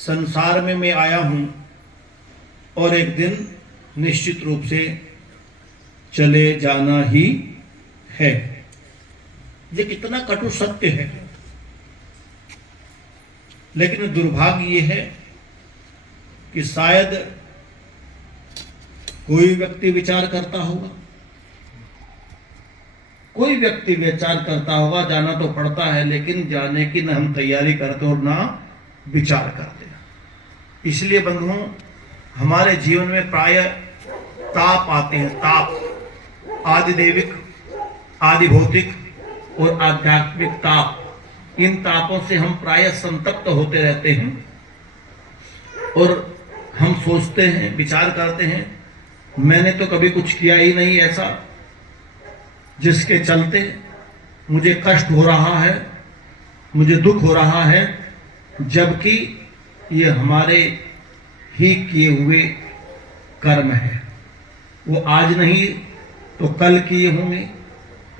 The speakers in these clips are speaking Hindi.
संसार में मैं आया हूं और एक दिन निश्चित रूप से चले जाना ही है। ये कितना कटु सत्य है, लेकिन दुर्भाग्य ये है कि शायद कोई व्यक्ति विचार करता होगा, कोई व्यक्ति विचार करता होगा, जाना तो पड़ता है लेकिन जाने की न हम तैयारी करते और ना विचार करते। इसलिए बंधुओं, हमारे जीवन में प्राय ताप आते हैं, ताप, आदि दैविक, आदि भौतिक और आध्यात्मिक ताप। इन तापों से हम प्राय संतप्त होते रहते हैं और हम सोचते हैं, विचार करते हैं, मैंने तो कभी कुछ किया ही नहीं ऐसा जिसके चलते मुझे कष्ट हो रहा है, मुझे दुख हो रहा है, जबकि ये हमारे ही किए हुए कर्म है। वो आज नहीं तो कल किए होंगे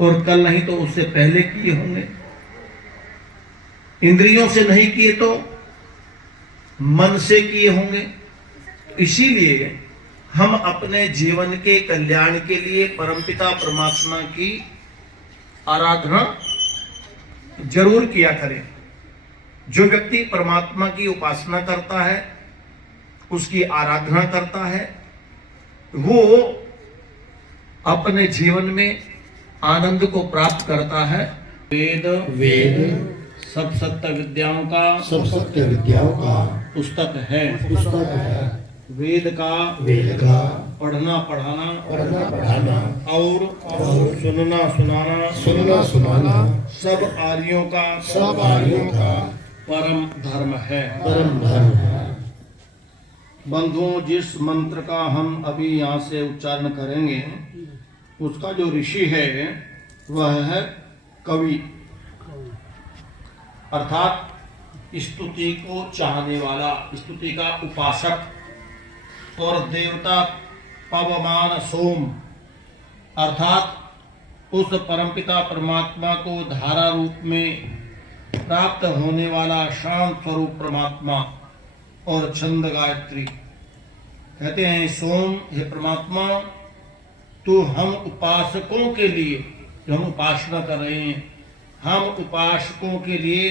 और कल नहीं तो उससे पहले किए होंगे। इंद्रियों से नहीं किए तो मन से किए होंगे। इसीलिए हम अपने जीवन के कल्याण के लिए परमपिता परमात्मा की आराधना जरूर किया करें। जो व्यक्ति परमात्मा की उपासना करता है, उसकी आराधना करता है, वो अपने जीवन में आनंद को प्राप्त करता है। वेद सब सत्य विद्याओं का पुस्तक है। वेद का पढ़ना पढ़ाना और सुनना सुनाना सब आर्यों का परम धर्म है। बंधुओं, जिस मंत्र का हम अभी यहाँ से उच्चारण करेंगे, उसका जो ऋषि है वह है कवि, अर्थात स्तुति को चाहने वाला, स्तुति का उपासक, और देवता पवमान सोम, अर्थात उस परमपिता परमात्मा को धारा रूप में प्राप्त होने वाला शांत स्वरूप परमात्मा, और छंद गायत्री। कहते हैं, सोम, हे परमात्मा, तो हम उपासकों के लिए, जो हम उपासना कर रहे हैं, हम उपासकों के लिए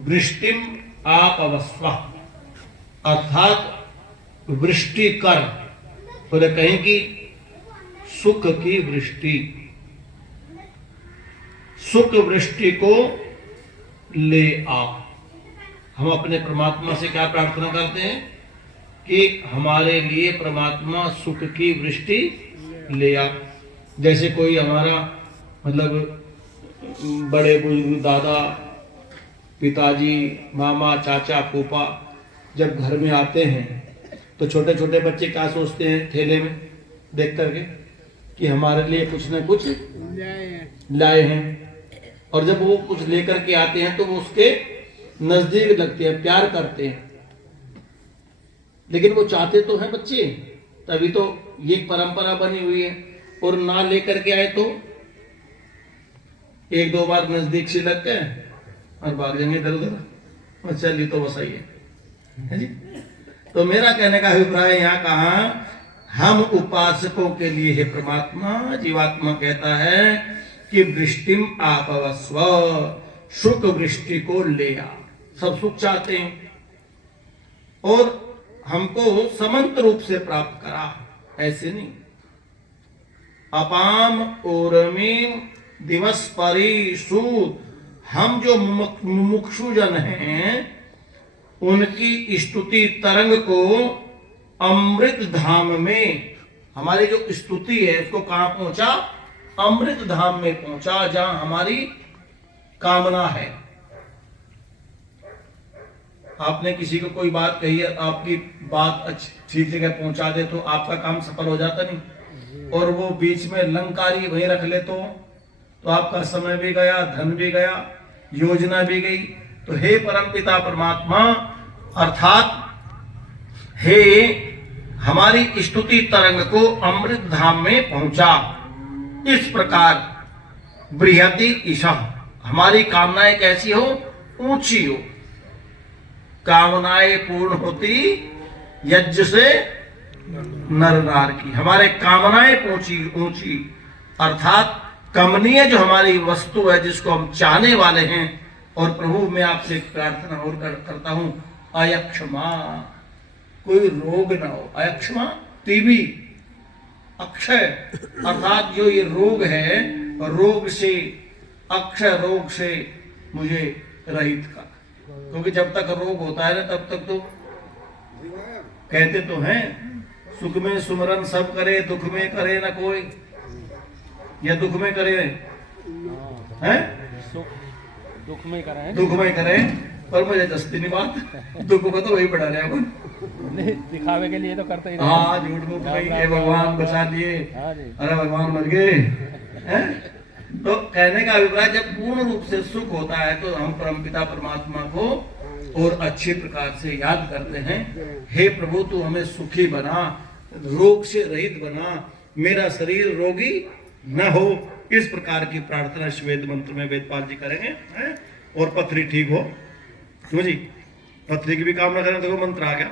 वृष्टिम आप अवस्वा, अर्थात वृष्टि कर, तो कहें कि सुख की वृष्टि, सुख वृष्टि को ले आ। हम अपने परमात्मा से क्या प्रार्थना करते हैं कि हमारे लिए परमात्मा सुख की वृष्टि ले आ। जैसे कोई हमारा मतलब बड़े बुजुर्ग, दादा, पिताजी, मामा, चाचा, फूफा जब घर में आते हैं तो छोटे छोटे बच्चे क्या सोचते हैं ठेले में देख करके कि हमारे लिए कुछ न कुछ लाए हैं, और जब वो कुछ लेकर के आते हैं तो वो उसके नजदीक लगते हैं, प्यार करते हैं। लेकिन वो चाहते तो हैं बच्चे, तभी तो ये परंपरा बनी हुई है। और ना लेकर के आए तो एक दो बार नजदीक से लग गए और भाग जाएंगे इधर उधर, और चलिए तो बस है जी। तो मेरा कहने का अभिप्राय यहाँ कहा, हम उपासकों के लिए है परमात्मा, जीवात्मा कहता है कि वृष्टिम आपवस्व, सुख वृष्टि को ले आ। सब सुख चाहते हैं और हमको समंत रूप से प्राप्त करा, ऐसे नहीं। अपाम ओरमीम दिवस परीशु, हम जो मुमुक्षु जन हैं उनकी स्तुति तरंग को अमृत धाम में, हमारी जो स्तुति है उसको कहां पहुंचा? अमृत धाम में पहुंचा, जहां हमारी कामना है। आपने किसी को कोई बात कही है, आपकी बात अच्छी जगह पहुंचा दे तो आपका काम सफल हो जाता नहीं, और वो बीच में लंकारी वहीं रख ले तो आपका समय भी गया, धन भी गया, योजना भी गई। तो हे परमपिता परमात्मा, अर्थात हे हमारी स्तुति तरंग को अमृत धाम में पहुंचा। इस प्रकार बृहति ईशा, हमारी कामनाएं कैसी हो? ऊंची हो। कामनाएं पूर्ण होती यज्ञ से नर नार की। हमारे कामनाएं पहुंची ऊंची, अर्थात कमनीय जो हमारी वस्तु है जिसको हम चाहने वाले हैं। और प्रभु मैं आपसे एक प्रार्थना और करता हूं, अयक्षमा, कोई रोग ना हो। अयक्षमा टीबी, अक्षय अर्थात जो ये रोग है, रोग से, अक्षय रोग से मुझे रहित कर। क्योंकि जब तक रोग होता है ना तब तक तो कहते तो हैं सुख में सुमरन सब करे, दुख में करे ना कोई, या दुख में करे हैं, दुख में करें, दुख में करें। पर मुझे दस्ती नहीं बात, दुख को तो वही बढ़ा रहे अपन, दिखावे के लिए तो करते ही। हाँ झूठ मूठ भाई, हे भगवान बचा लिए, अरे भगवान मर गए हैं। तो कहने का अभिप्राय जब पूर्ण रूप से सुख होता है तो हम परमपिता परमात्मा को और अच्छे प्रकार से याद करते हैं, हे प्रभु तू हमें सुखी बना, रोग से रहित बना, मेरा शरीर रोगी न हो। इस प्रकार की प्रार्थना श्वेत मंत्र में वेदपाल जी करेंगे हैं? और पथरी ठीक हो, क्यों जी, पथरी की भी कामना करें तो मंत्र आ गया।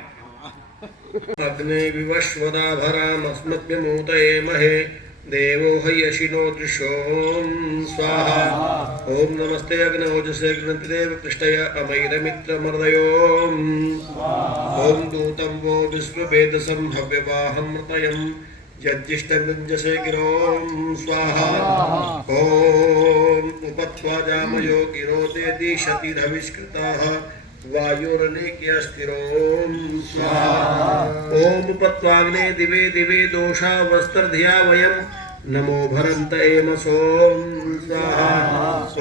अग्ने विवस्वदाभराम अस्मभ्यमूतये महे देवो हयशिनो दृशों स्वाहा। ओम नमस्ते अग्नोजसे गणतिदेव कृष्णय अमैरमित्रमर्दयों। ओम दूतं वो विश्ववेदसं भव्यवाहमृतयं यज्जिष्टमृञ्जसे गिरों स्वाहा। ओम उपत्वा जामयो गिरो देदिशति धविष्कृताः वायुरनेक्यस्थिरों स्वाहा। ओम उपत्वाग्ने दिवे दिवे दोषावस्त्रधिया वयं नमो भरन्त एमसों स्वाहा।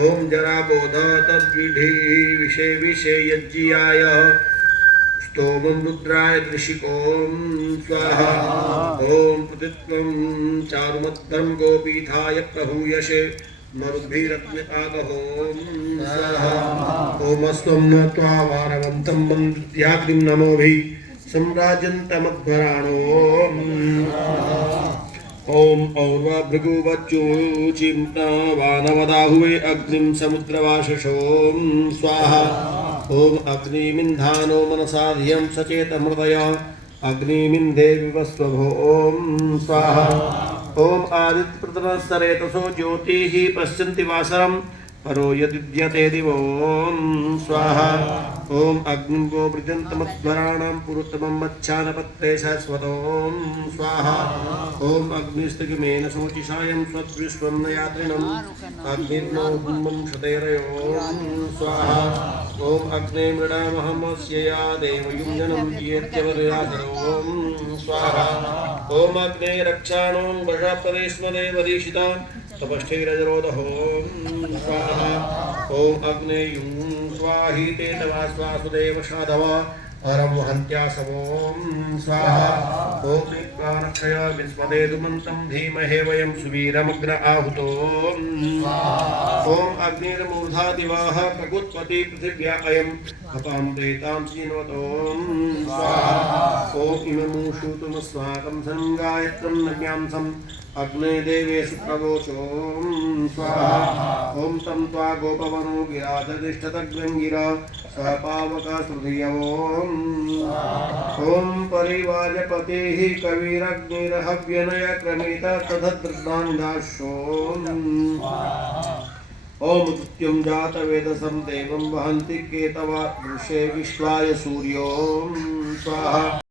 ओम जराबोध तद्विधि विषे विषे यज्ञियाय स्तोमं रुद्राय दृशिकों स्वाहा। ओम प्रतित्वं चारुमद्रं गोपीठाय प्रभूयसे मरुद्भिरत्मिकागहों स्वाहा। ओम अस्त्वं न त्वा वारवन्तं मन्द्याग्निं नमोभि सम्राजन्तमध्वराणो। ओम और्वा भृगुवच्चूचिम्ना वानवदाहुवे अग्निं समुद्रवाशसों स्वाहा। ओम अग्निमिन्धानो मनसा धियं सचेतमृतय अग्निमिन्धे विवस्वभों स्वाहा। ओम आदित्यप्रतरसरेतसो ज्योतिः पश्यन्ति वासरं परो यदिद्यते दिवों स्वाहा। ओम अग्निं वो वृजन्तमध्वराणां पुरुतमं मच्छानपत्रे शाश्वतों स्वाहा। ओम अग्निस्तिगिमेन शोचिषायं स्वद्विश्वं न यात्रिणम् अग्निर्नो हुमं शतेरयों स्वाहा। ओम अग्ने मृडामहमस्यया देवयुञ्जनं येत्यवराधरों स्वाहा। ओम अग्ने रक्षाणों वशापदेष्मदेवरीषितां तपष्ठैरजरोदहों स्वाहा। ओम अग्ने युं स्वाहीते तवा स्वासुदेव साधव हरं हन्त्यासवों स्वाहा। ओम त्रिप्राणक्षय विस्मदेदुमन्तं धीमहि वयं सुवीरमग्न आहुतों। ओम अग्निर्मूर्धा दिवाः प्रकुत्पति पृथिव्या अयम् अपां प्रेतां श्रीन्वतों स्वाहा। ओम इममुषुतुमस्माकं संगायत्रं नज्ञांसम् अग्ने देवेषु प्रवोचों स्वाहा। ओम तं त्वा गोपवनो गिराधतिष्ठतग्नं गिरा स पावकश्रुधियवों। ओम परिवाजपतिः कविरग्निरहव्यनय क्रमित तदद्रग्नान्दाशों। ओम मृत्युं जातवेदसं देवं वहन्ति केतवा वृषे विश्वाय सूर्यों स्वाहा।